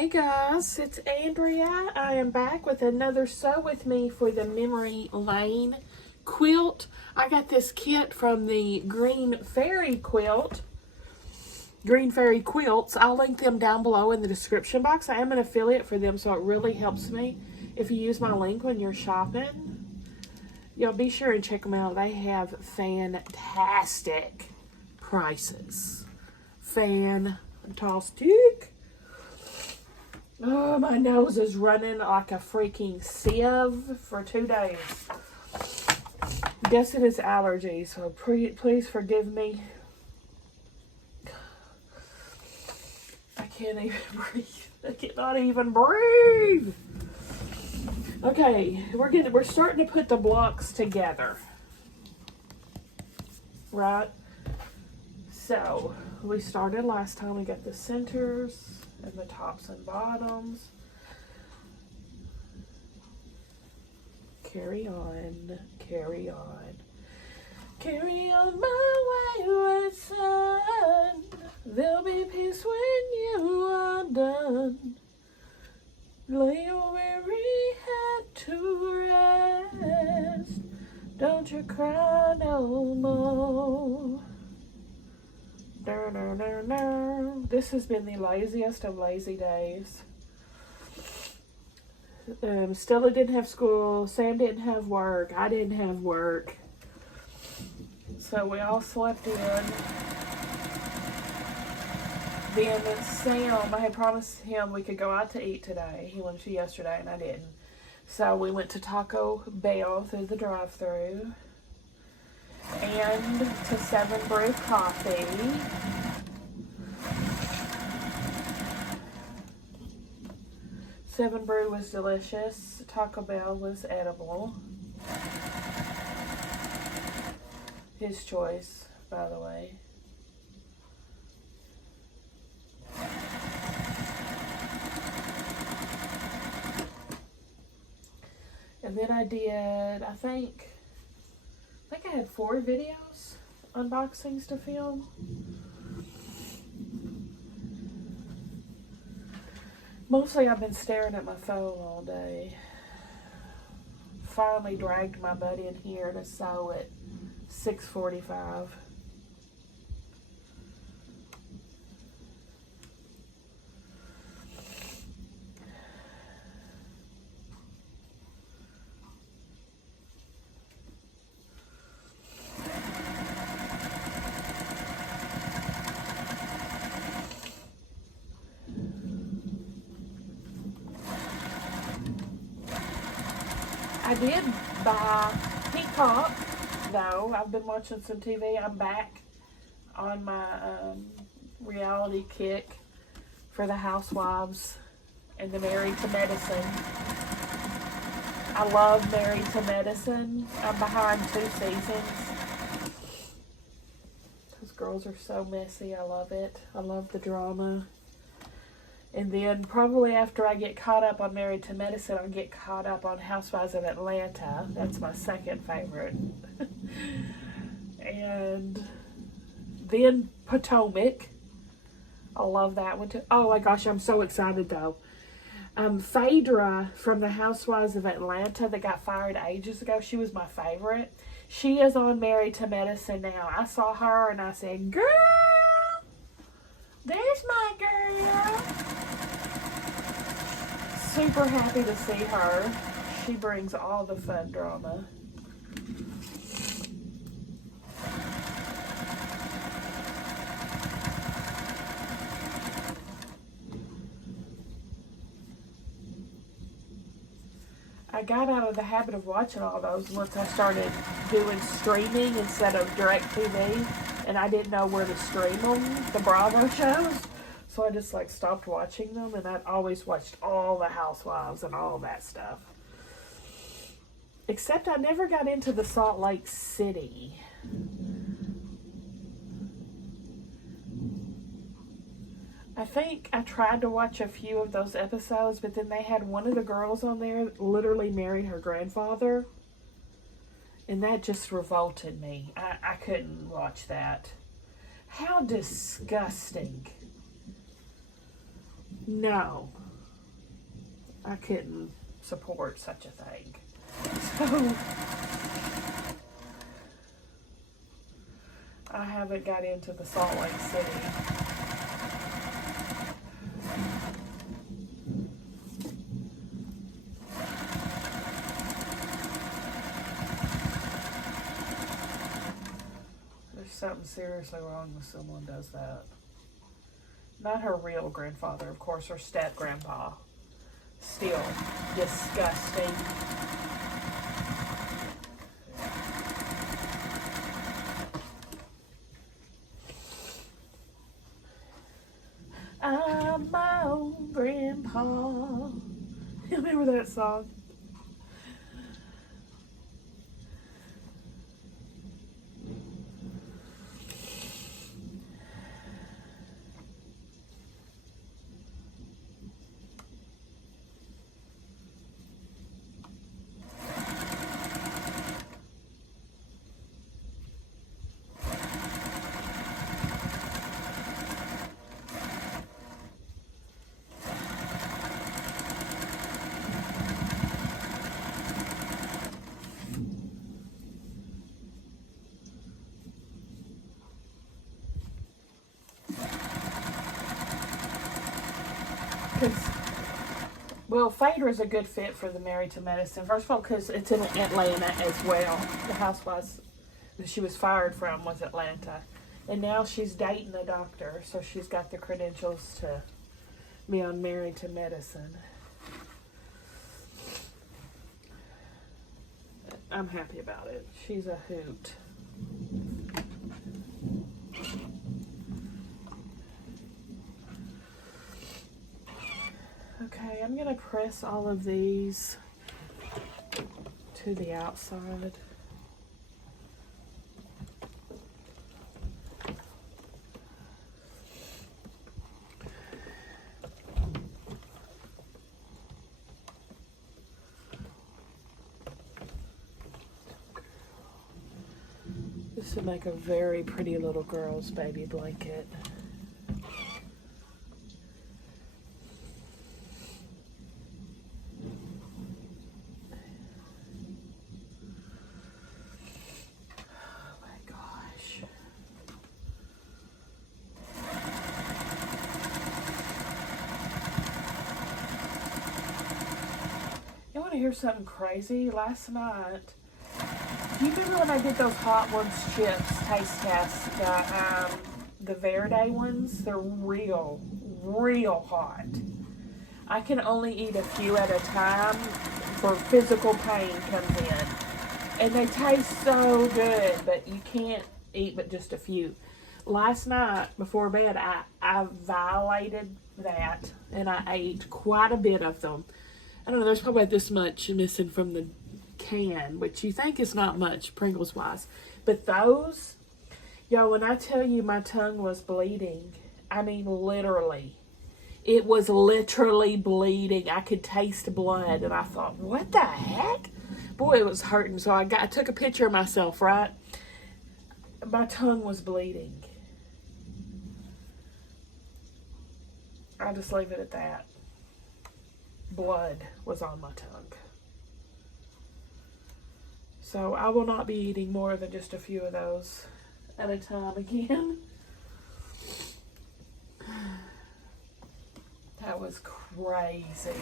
Hey guys, it's Andrea. I am back with another Sew With Me for the Memory Lane quilt. I got this kit from the Green Fairy Quilts. I'll link them down below in the description box. I am an affiliate for them, so it really helps me if you use my link when you're shopping. Y'all be sure and check them out. They have fantastic prices. Fantastic. Oh, my nose is running like a freaking sieve for 2 days. Guessing it's allergies, so please forgive me. I can't even breathe. I cannot even breathe. Okay, we're starting to put the blocks together. Right? So, we started last time. We got the centers and the tops and bottoms. Carry on, carry on. Carry on my wayward son. There'll be peace when you are done. Lay your weary head to rest. Don't you cry no more. This has been the laziest of lazy days. Stella didn't have school. Sam didn't have work. I didn't have work. So we all slept in. Then Sam, I had promised him we could go out to eat today. He wanted to yesterday and I didn't. So we went to Taco Bell through the drive-thru. And to 7 Brew Coffee. Seven Brew was delicious. Taco Bell was edible. His choice, by the way. And then I did, I think I had 4 videos, unboxings to film. Mostly I've been staring at my phone all day. Finally dragged my butt in here to sew at 6:45. I did buy Peacock, though. I've been watching some TV. I'm back on my reality kick for the Housewives and the Married to Medicine. I love Married to Medicine. I'm behind 2 seasons. Those girls are so messy. I love it. I love the drama. And then probably after I get caught up on Married to Medicine, I'll get caught up on Housewives of Atlanta. That's my second favorite. And then Potomac. I love that one too. Oh my gosh, I'm so excited though. Phaedra from the Housewives of Atlanta that got fired ages ago, she was my favorite. She is on Married to Medicine now. I saw her and I said, girl, there's my girl. Super happy to see her. She brings all the fun drama. I got out of the habit of watching all those once I started doing streaming instead of DirecTV, and I didn't know where to stream them, the Bravo shows. So I just like stopped watching them, and I'd always watched all the Housewives and all that stuff. Except I never got into the Salt Lake City. I think I tried to watch a few of those episodes, but then they had one of the girls on there literally marry her grandfather. And that just revolted me. I couldn't watch that. How disgusting. No. I couldn't support such a thing. So I haven't got into the Salt Lake City. There's something seriously wrong when someone does that. Not her real grandfather, of course, her step-grandpa. Still disgusting. I'm my own grandpa. You remember that song? Well, Phaedra's a good fit for the Married to Medicine. First of all, because it's in Atlanta as well. The housewives that she was fired from was Atlanta. And now she's dating a doctor, so she's got the credentials to be on Married to Medicine. I'm happy about it. She's a hoot. Okay, I'm going to press all of these to the outside. This would make a very pretty little girl's baby blanket. Hear something crazy? Last night, do you remember when I did those Hot Ones chips taste tests, the Verde ones? They're real hot. I can only eat a few at a time for physical pain comes in. And they taste so good, but you can't eat but just a few. Last night, before bed, I violated that, and I ate quite a bit of them. I don't know, there's probably this much missing from the can, which you think is not much, Pringles-wise. But those, y'all, when I tell you my tongue was bleeding, I mean literally. It was literally bleeding. I could taste blood, and I thought, what the heck? Boy, it was hurting. So I took a picture of myself, right? My tongue was bleeding. I'll just leave it at that. Blood was on my tongue. So I will not be eating more than just a few of those at a time again. That was crazy.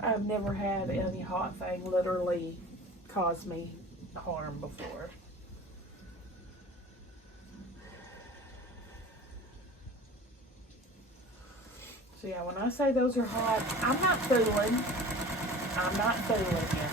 I've never had any hot thing literally cause me harm before. So yeah, when I say those are hot, I'm not fooling. I'm not fooling you.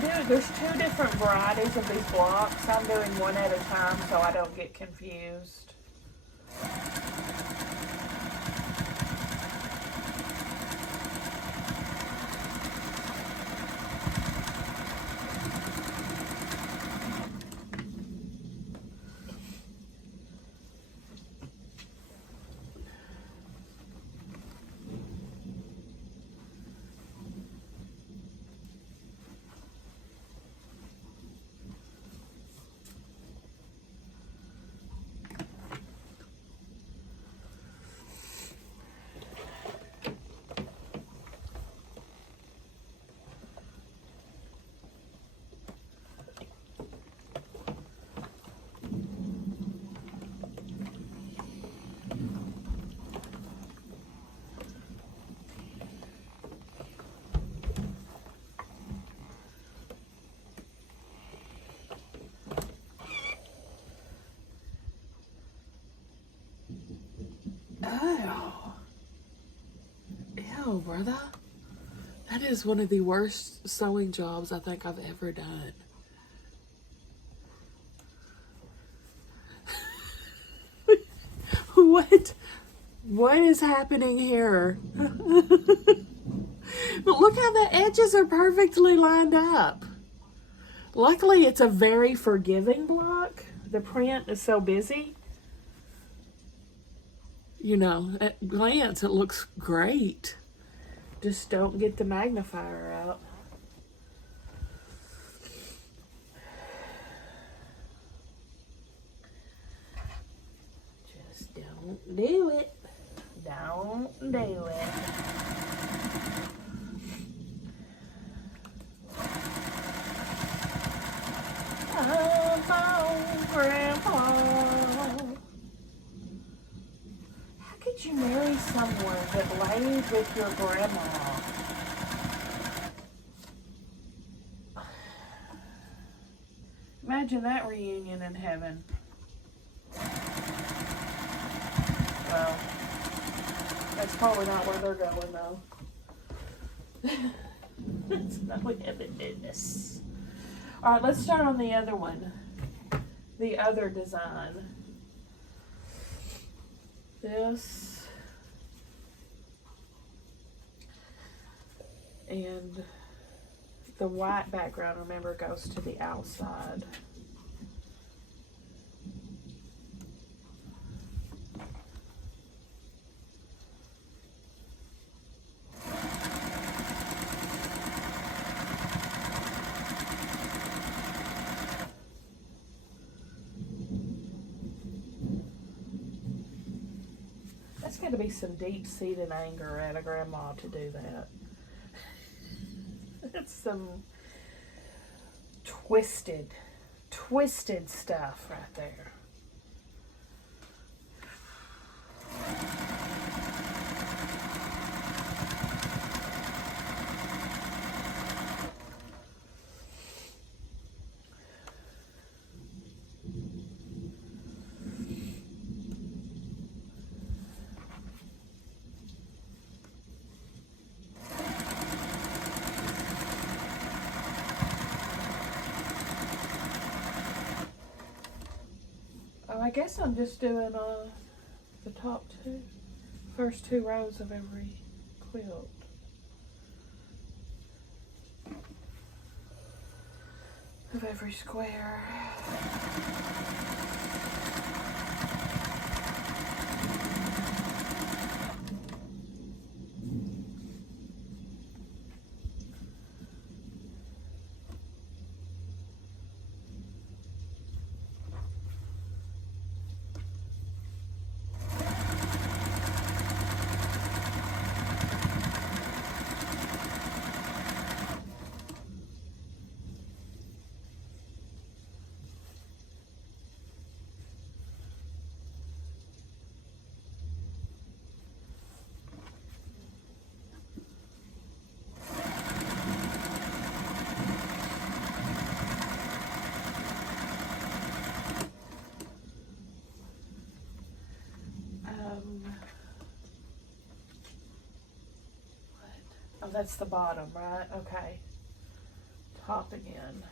there's two different varieties of these blocks. I'm doing one at a time so I don't get confused. Oh. Ew, brother. That is one of the worst sewing jobs I think I've ever done. What is happening here? But look how the edges are perfectly lined up. Luckily, it's a very forgiving block. The print is so busy. You know, at glance, it looks great. Just don't get the magnifier out. Just don't do it. Don't do it. Oh, Grandpa. How could you marry someone that laid with your grandma? Imagine that reunion in heaven. Well, that's probably not where they're going, though. It's not heaven business. All right, let's start on the other one. The other design. This. And the white background, remember, goes to the outside. That's got to be some deep-seated anger at a grandma to do that. It's some twisted stuff right there. I guess I'm just doing the first two rows of every quilt. Of every square. Oh, that's the bottom, right? Okay. popping in.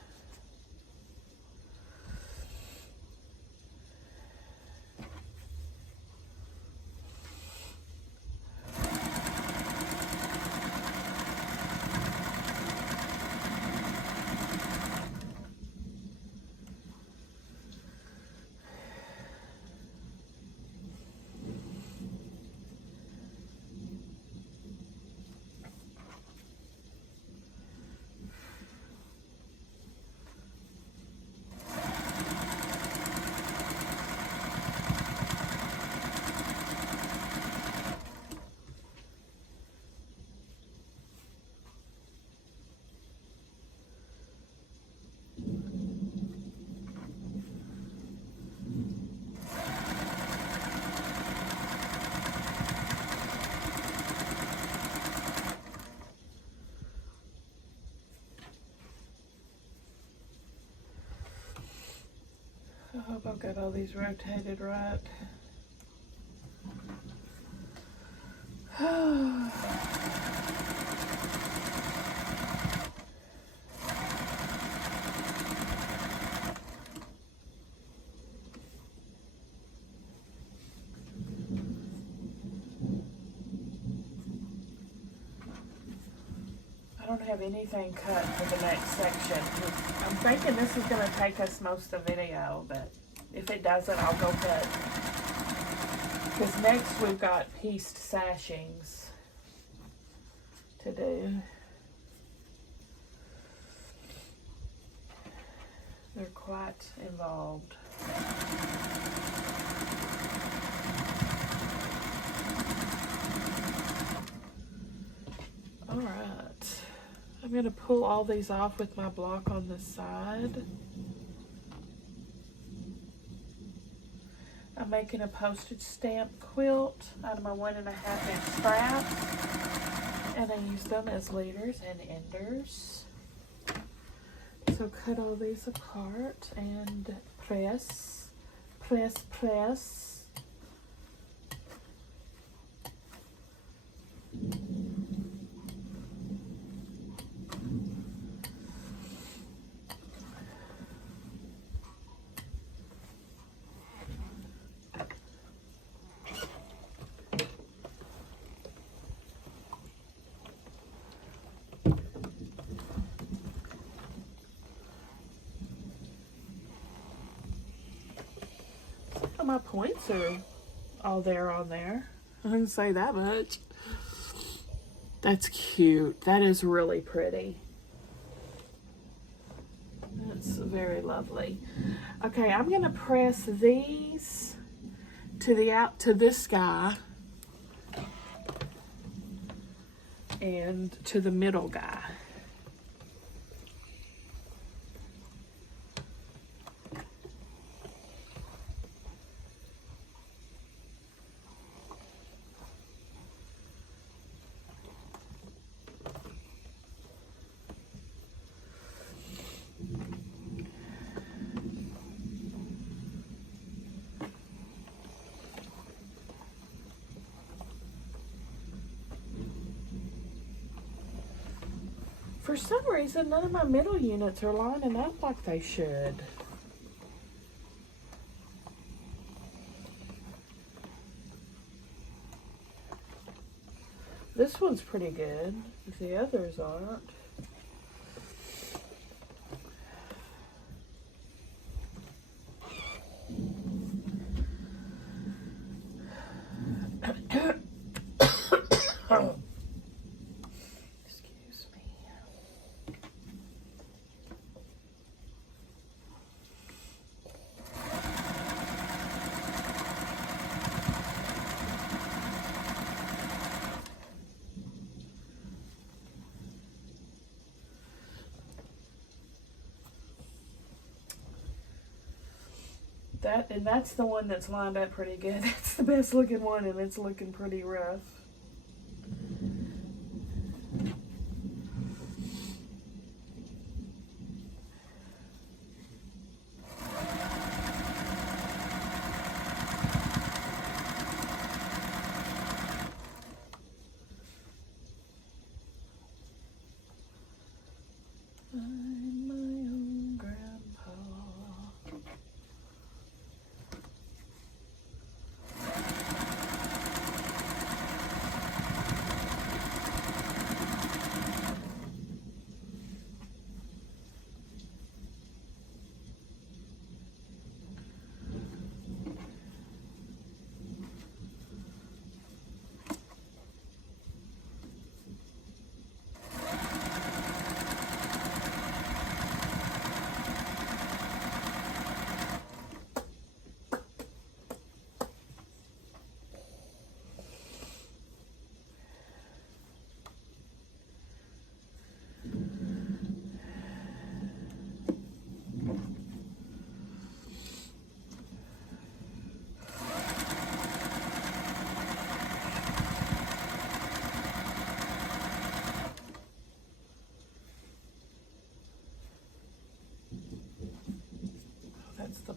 I hope I've got all these rotated right. I don't have anything cut for the next section. I'm thinking this is going to take us most of the video, but if it doesn't, I'll go cut. Because next we've got pieced sashings to do. They're quite involved. All right, I'm going to pull all these off with my block on the side. I'm making a postage stamp quilt out of my 1.5 inch scraps, and I use them as leaders and enders. So cut all these apart and press, press, press. My points are all there on there. I didn't say that much. That's cute. That is really pretty. That's very lovely. Okay, I'm gonna press these to this guy and to the middle guy. For some reason, none of my middle units are lining up like they should. This one's pretty good, if the others aren't. That's the one that's lined up pretty good. That's the best looking one, and it's looking pretty rough.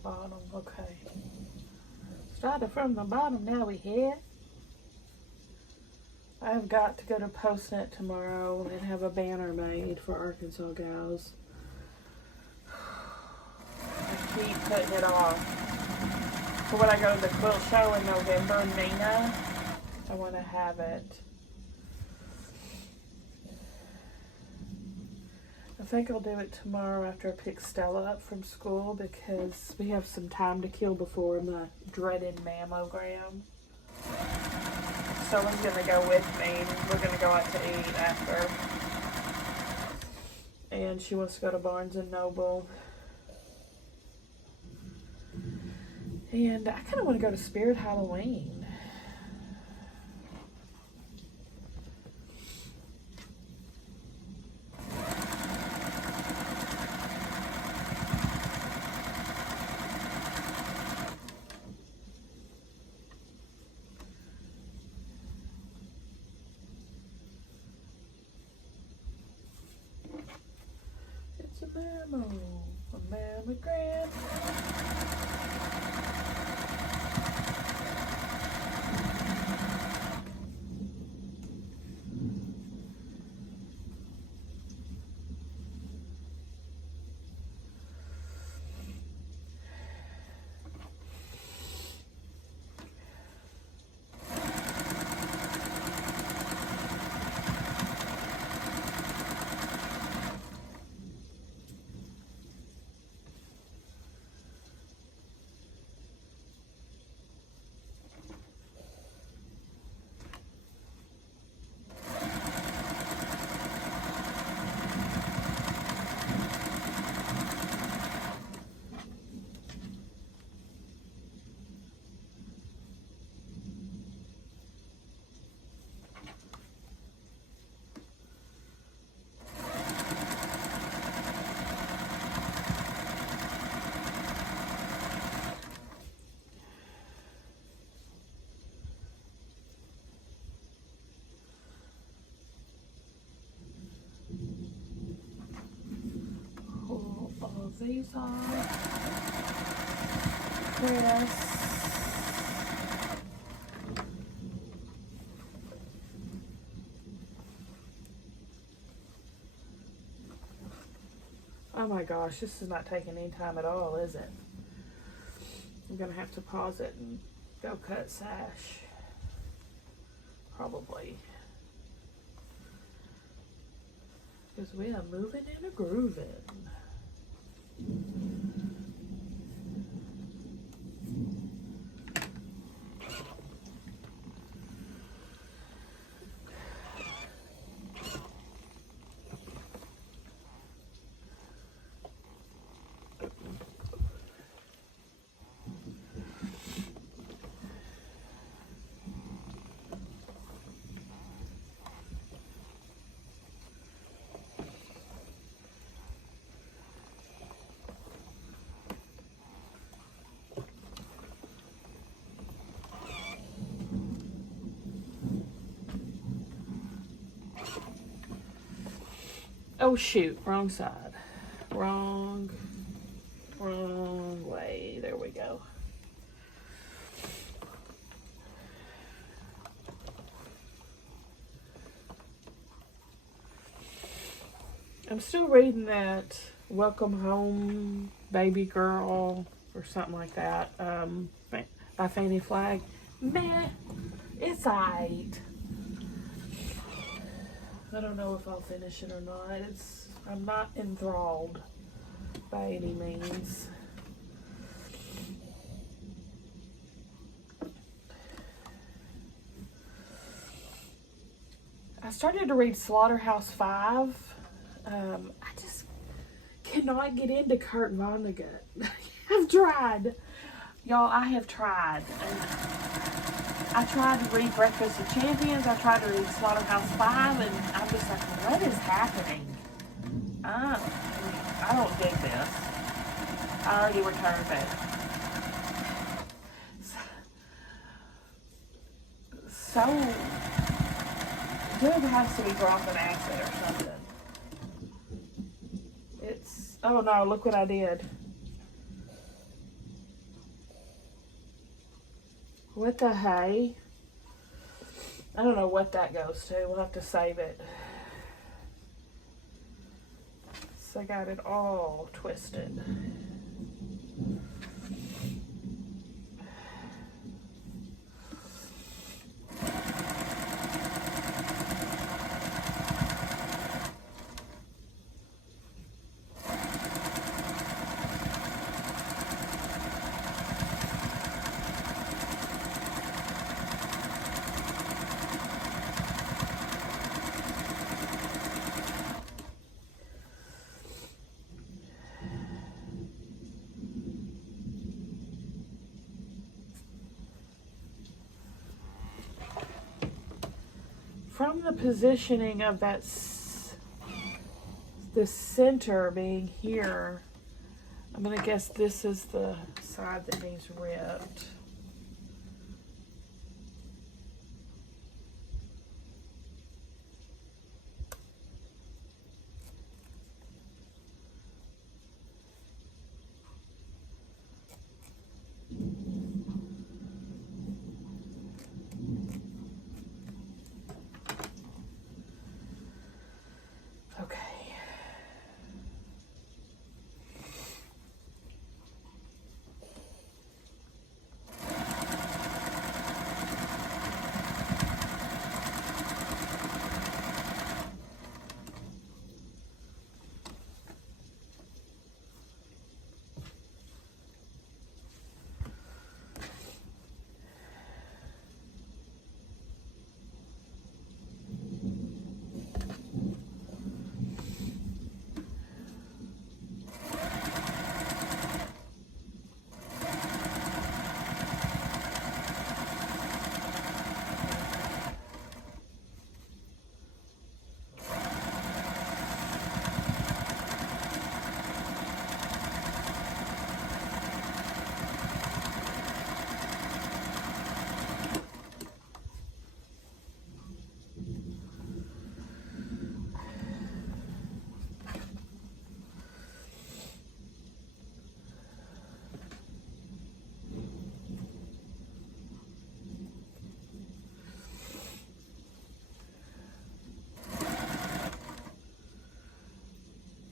bottom. Okay. Started from the bottom, now we hit. I've got to go to Postnet tomorrow and have a banner made for Arkansas Gals. I keep putting it off. For when I go to the quilt show in November in Nina, I want to have it. I think I'll do it tomorrow after I pick Stella up from school because we have some time to kill before my dreaded mammogram. Stella's going to go with me. We're going to go out to eat after. And she wants to go to Barnes & Noble. And I kind of want to go to Spirit Halloween. It's a mammogram. These are Chris. Oh my gosh, this is not taking any time at all, is it? I'm gonna have to pause it and go cut sash. Probably. Because we are moving and a grooving. Oh shoot, wrong side. Wrong way. There we go. I'm still reading that Welcome Home Baby Girl or something like that by Fannie Flagg. Meh, it's alright. I don't know if I'll finish it or not. I'm not enthralled by any means. I started to read Slaughterhouse 5. I just cannot get into Kurt Vonnegut. I've tried. Y'all, I have tried. I tried to read Breakfast of Champions. I tried to read Slaughterhouse 5, and I'm just like, what is happening? I don't dig this. I already returned it. So, dude has to be dropping acid or something. Oh no, look what I did. What the hey? I don't know what that goes to. We'll have to save it. So I got it all twisted. From the positioning of that, the center being here, I'm gonna guess this is the side that needs ripped.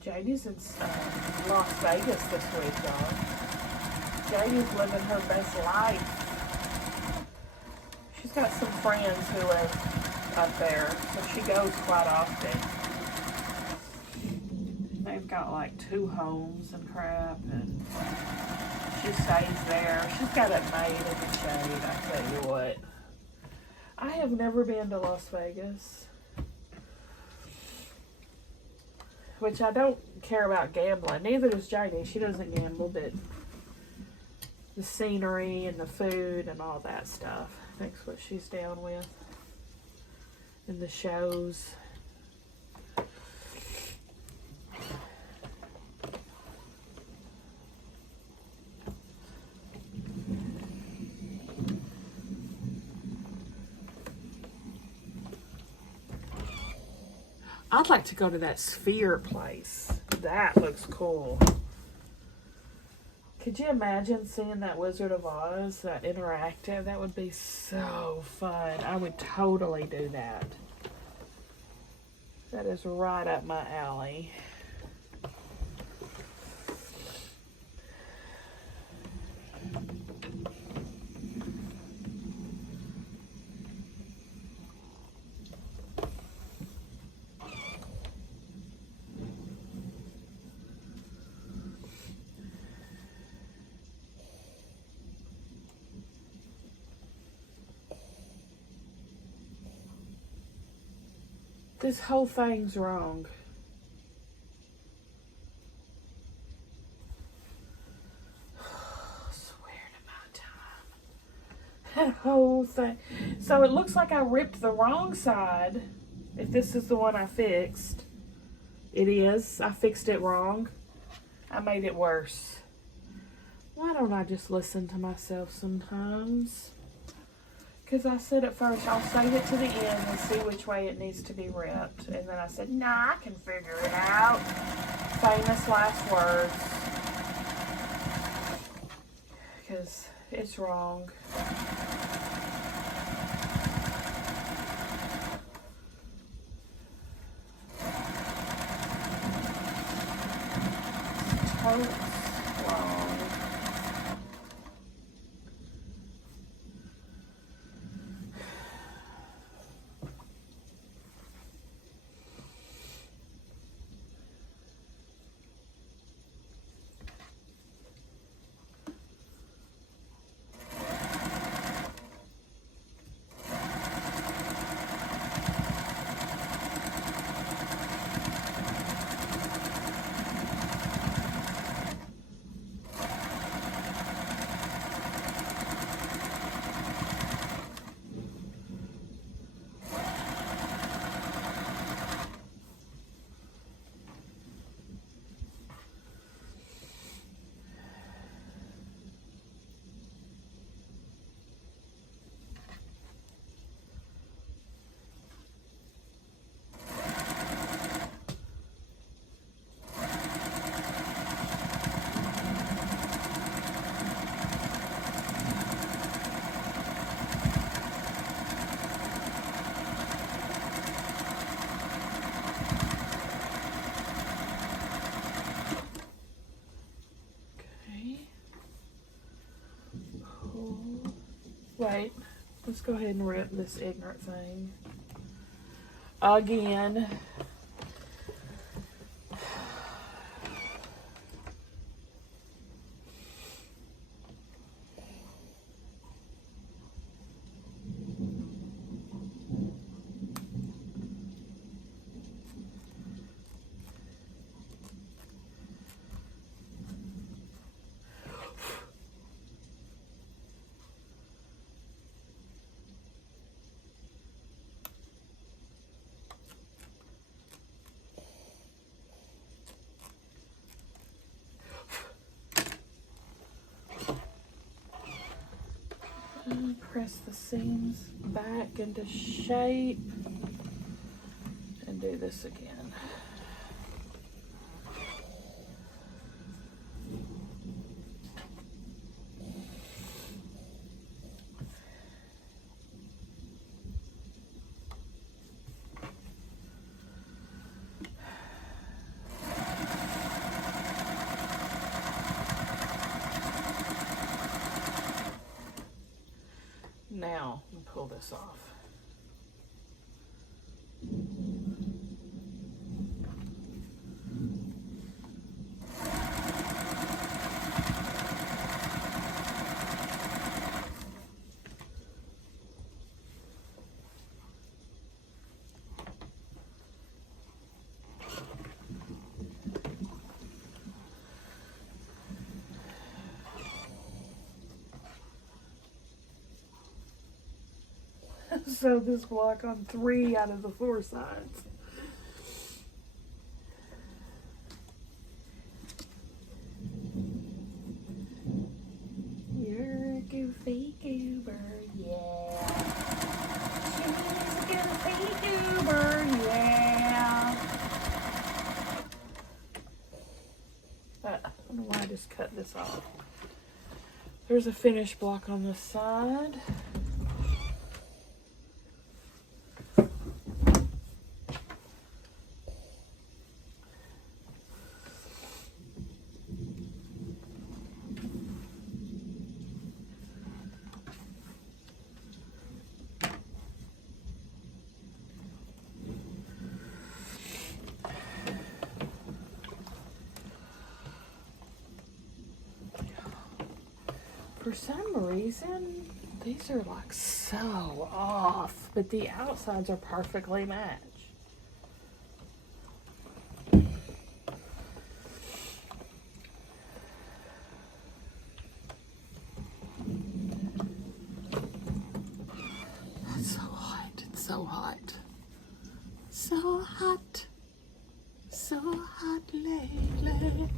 JD's in Las Vegas this week, y'all. JD's living her best life. She's got some friends who live up there, so she goes quite often. They've got like 2 homes and crap, and she stays there. She's got it made in the shade, I tell you what. I have never been to Las Vegas. Which I don't care about gambling. Neither does JD. She doesn't gamble, but the scenery and the food and all that stuff, I think's what she's down with. And the shows. I'd like to go to that Sphere place. That looks cool. Could you imagine seeing that Wizard of Oz, that interactive? That would be so fun. I would totally do that. That is right up my alley. This whole thing's wrong. Swear to my time. That whole thing. So it looks like I ripped the wrong side. If this is the one I fixed. It is. I fixed it wrong. I made it worse. Why don't I just listen to myself sometimes? Because I said at first, I'll save it to the end and see which way it needs to be ripped. And then I said, nah, I can figure it out. Famous last words. Because it's wrong. totes long. Wait, let's go ahead and rip this ignorant thing again. And press the seams back into shape and do this again. Now, pull this off. Sew this block on 3 out of the 4 sides. You're a goofy goober, yeah. She's a goofy goober, yeah. I don't know why I just cut this off. There's a finished block on this side. For some reason, these are like so off, but the outsides are perfectly matched. It's so hot, it's so hot. So hot, so hot lately.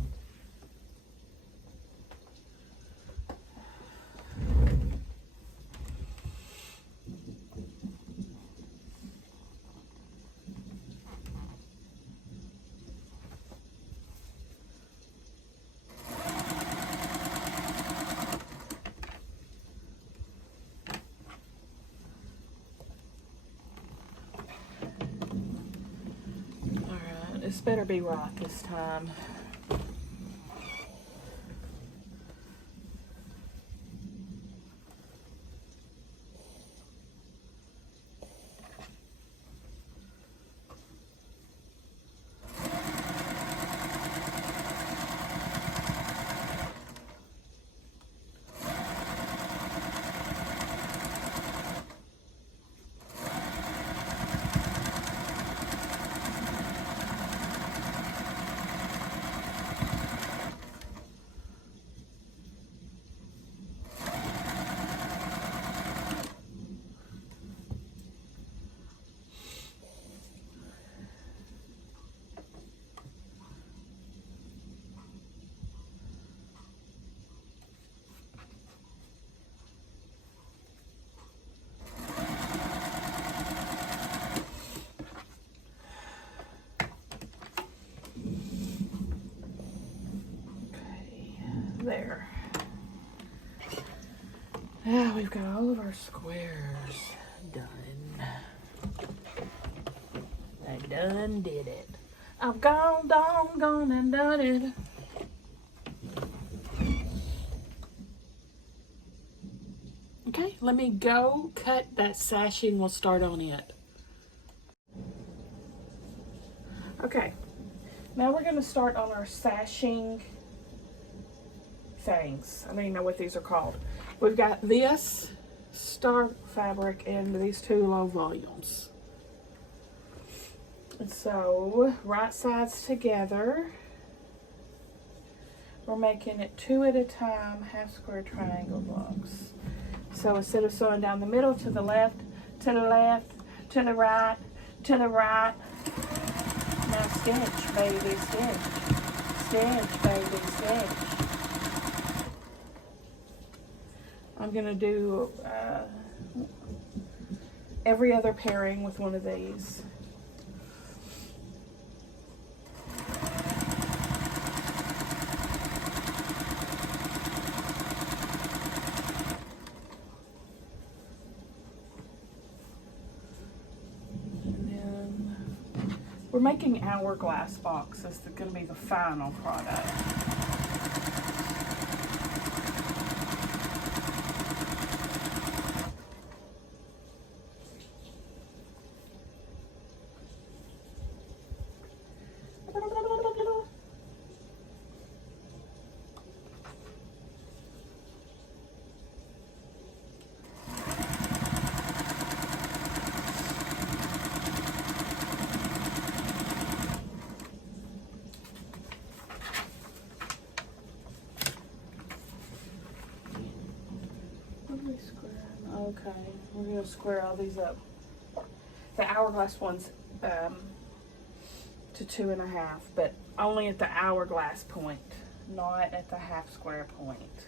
This better be right this time. Now we've got all of our squares done. I done did it. I've gone and done it. Okay, let me go cut that sashing. We'll start on it. Okay, now we're going to start on our sashing things. I don't even know what these are called. We've got this star fabric and these two low volumes. And so, right sides together. We're making it 2 at a time, half square triangle blocks. So instead of sewing down the middle, to the left, to the left, to the right, to the right. Now stitch, baby, stitch. Stitch, baby, stitch. I'm gonna do every other pairing with one of these. We're making hourglass box. This is going to be the final product. Okay, we're going to square all these up. The hourglass one's to 2.5, but only at the hourglass point, not at the half square point.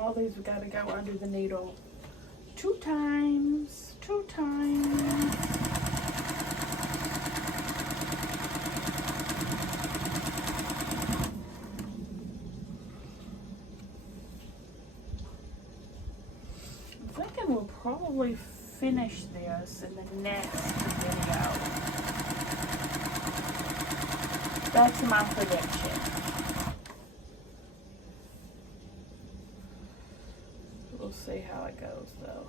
All these have got to go under the needle 2 times, 2 times. I'm thinking we'll probably finish this in the next video. That's my prediction. We'll see how it goes though.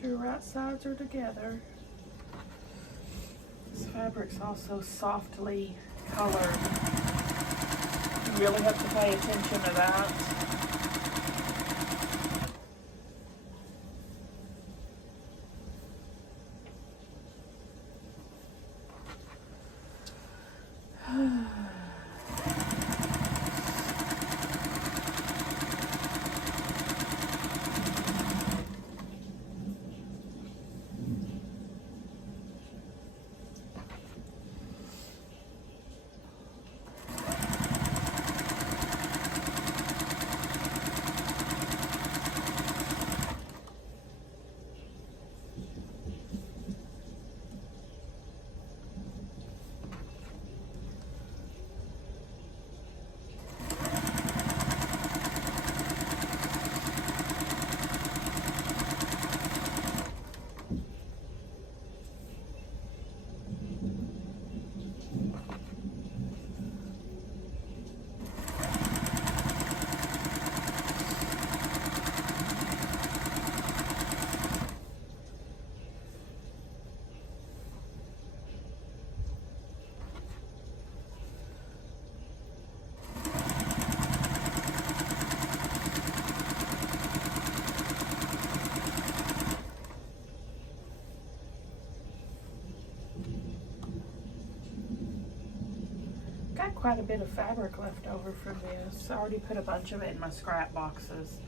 sure right sides are together. This fabric's also softly colored. You really have to pay attention to that. Got quite a bit of fabric left over from this. I already put a bunch of it in my scrap boxes.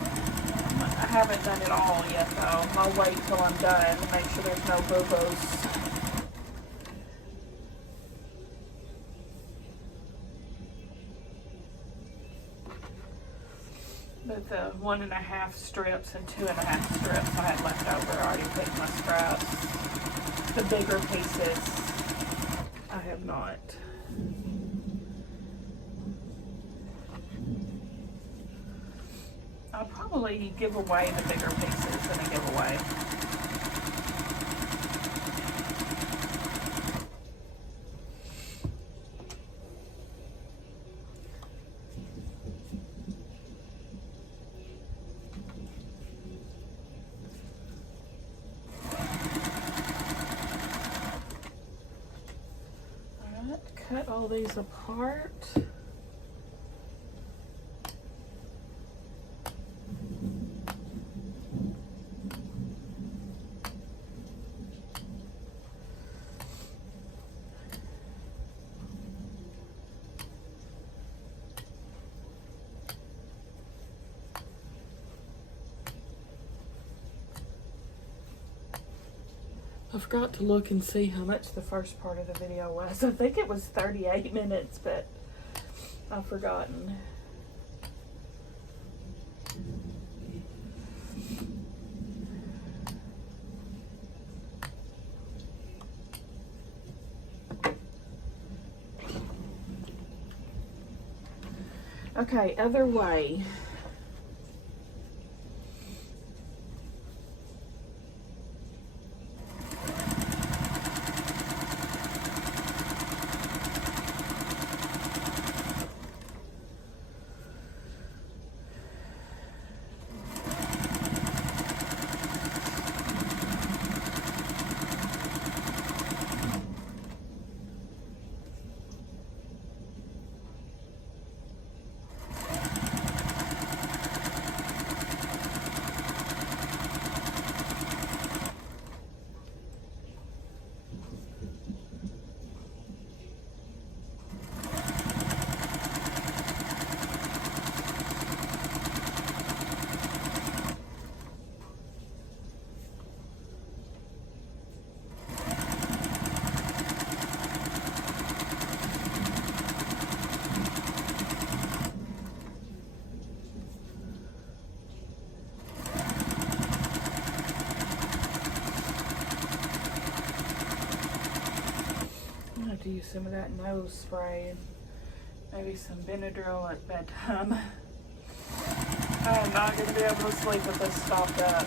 I haven't done it all yet though. I'll wait till I'm done to make sure there's no boo-boos. But the 1.5 strips and 2.5 strips I had left over, I already put in my scraps. The bigger pieces, I have not. I'll probably give away the bigger pieces in a giveaway. Alright, cut all these apart. I forgot to look and see how much the first part of the video was. I think it was 38 minutes, but I've forgotten. Okay, other way. To use some of that nose spray and maybe some Benadryl at bedtime. I am not going to be able to sleep with this stopped up.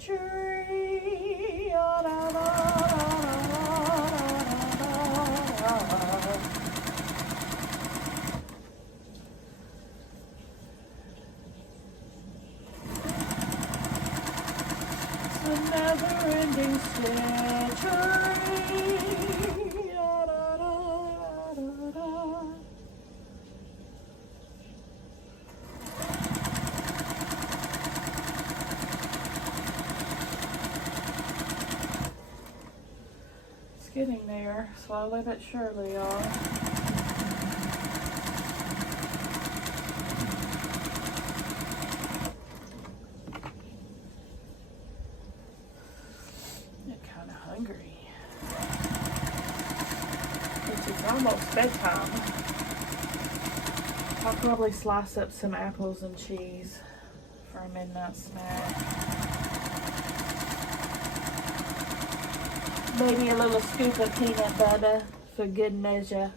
tree. Ah, da, da, da, da, da. It's a never-ending century. Ah, da, da, da, da. Getting there, slowly but surely, y'all. I'm kind of hungry. It's almost bedtime. I'll probably slice up some apples and cheese for a midnight snack. Maybe a little scoop of peanut butter for good measure.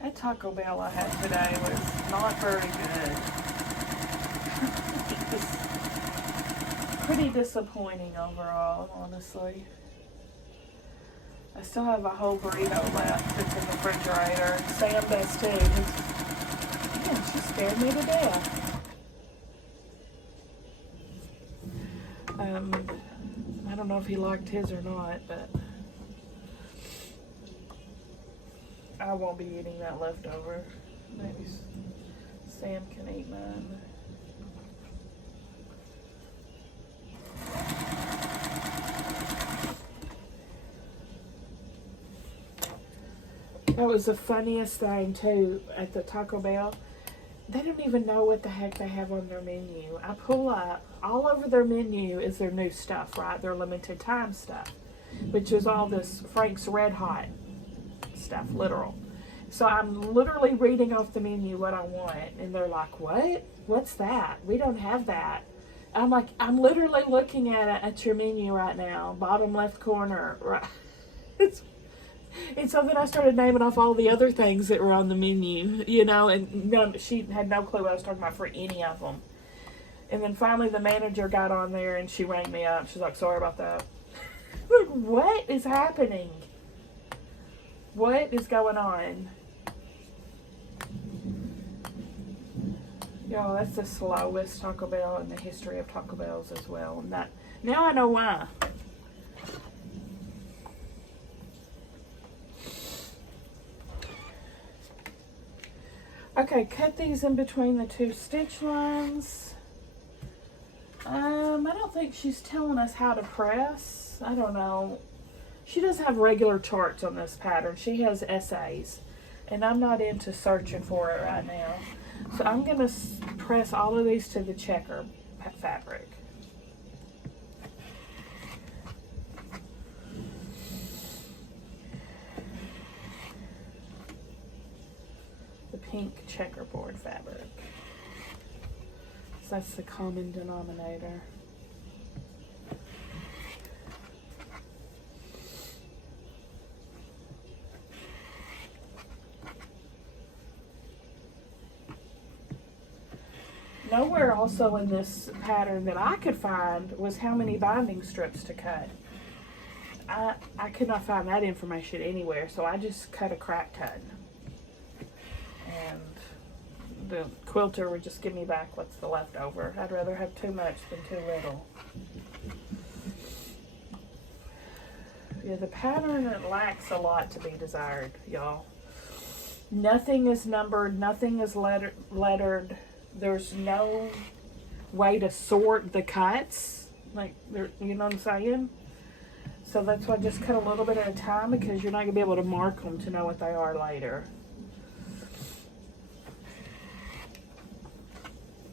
That Taco Bell I had today was not very good. It was pretty disappointing overall, honestly. I still have a whole burrito left that's in the refrigerator. Sam does too. Man, she scared me to death. I don't know if he liked his or not, but I won't be eating that leftover. Maybe Sam can eat mine. That was the funniest thing too at the Taco Bell. They don't even know what the heck they have on their menu. I pull up, all over their menu is their new stuff, right? Their limited time stuff, which is all this Frank's Red Hot stuff, literal. So I'm literally reading off the menu what I want, and they're like, "What? What's that? We don't have that." I'm like, "I'm literally looking at your menu right now, bottom left corner." Right? And so then I started naming off all the other things that were on the menu, you know, and she had no clue what I was talking about for any of them. And then finally the manager got on there and she rang me up. She's like, "Sorry about that." Like, what is happening? What is going on? Y'all, that's the slowest Taco Bell in the history of Taco Bells as well. And that, now I know why. Okay, cut these in between the two stitch lines. I don't think she's telling us how to press. I don't know. She does have regular charts on this pattern. She has essays, and I'm not into searching for it right now. So I'm going to press all of these to the checker fabric. Pink checkerboard fabric. So that's the common denominator. Nowhere also in this pattern that I could find was how many binding strips to cut. I could not find that information anywhere, so I just cut a crack cut. And the quilter would just give me back what's the leftover. I'd rather have too much than too little. Yeah, the pattern lacks a lot to be desired, y'all. Nothing is numbered, nothing is lettered. There's no way to sort the cuts. Like, you know what I'm saying? So that's why I just cut a little bit at a time, because you're not going to be able to mark them to know what they are later.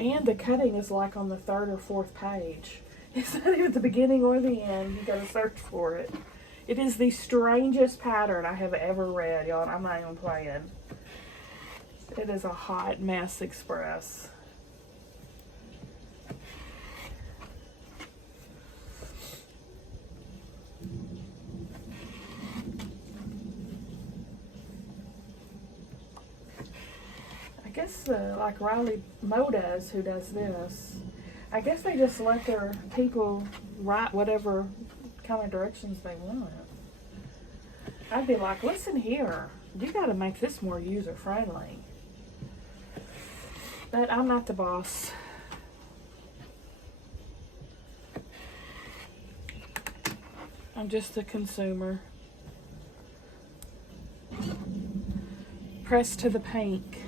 And the cutting is like on the 3rd or 4th page. It's not even at the beginning or the end. You gotta search for it. It is the strangest pattern I have ever read, y'all. I'm not even playing. It is a hot mess express. guess like Riley Moe does, who does this. I guess they just let their people write whatever kind of directions they want. I'd be like, listen here, you got to make this more user friendly. But I'm not the boss. I'm just a consumer. Press to the pink.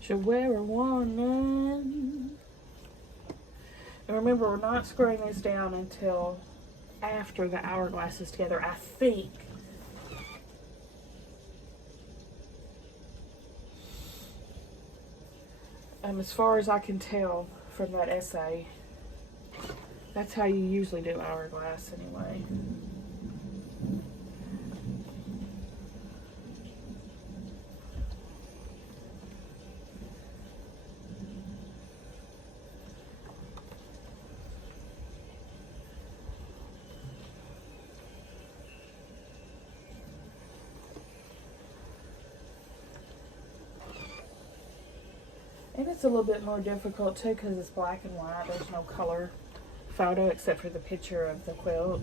Should wear a warning. And remember, we're not screwing these down until after the hourglass is together, I think. As far as I can tell from that essay, that's how you usually do hourglass anyway. And it's a little bit more difficult too because it's black and white. There's no color photo except for the picture of the quilt.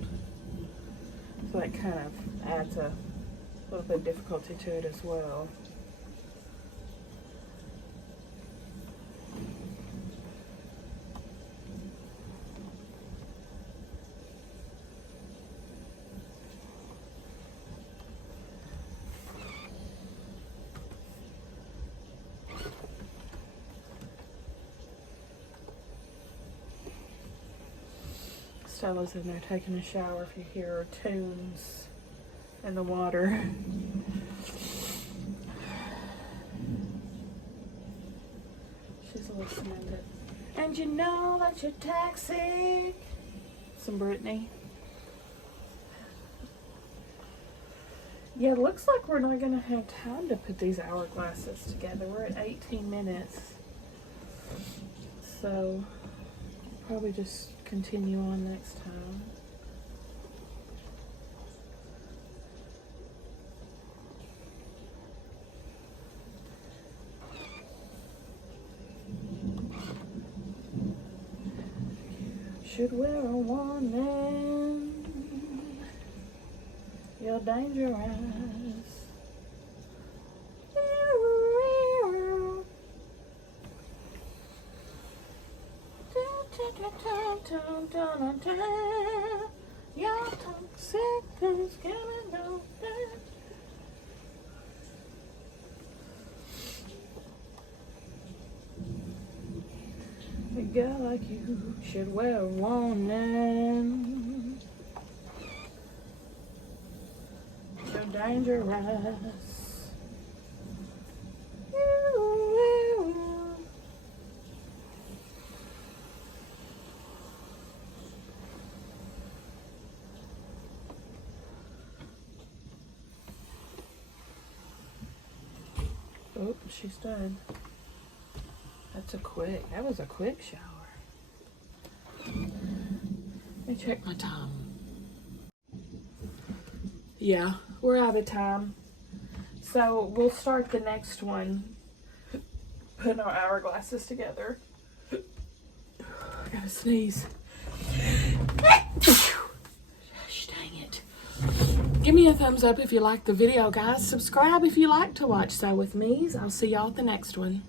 So that kind of adds a little bit of difficulty to it as well. Stella's in there taking a shower if you hear her tunes in the water. She's listening to, and you know that you're toxic. Some Brittany. Yeah, it looks like we're not going to have time to put these hourglasses together. We're at 18 minutes. So, probably just continue on next time. Should wear a warning. You're dangerous. You're toxic, cause giving no that. A girl like you should wear a warning. You're dangerous. Oh, she's done. That was a quick shower. Let me check my time. Yeah, we're out of time. So we'll start the next one, putting our hourglasses together. I gotta sneeze. Gosh, dang it. Give me a thumbs up if you liked the video, guys. Subscribe if you like to watch Sew with Me's. I'll see y'all at the next one.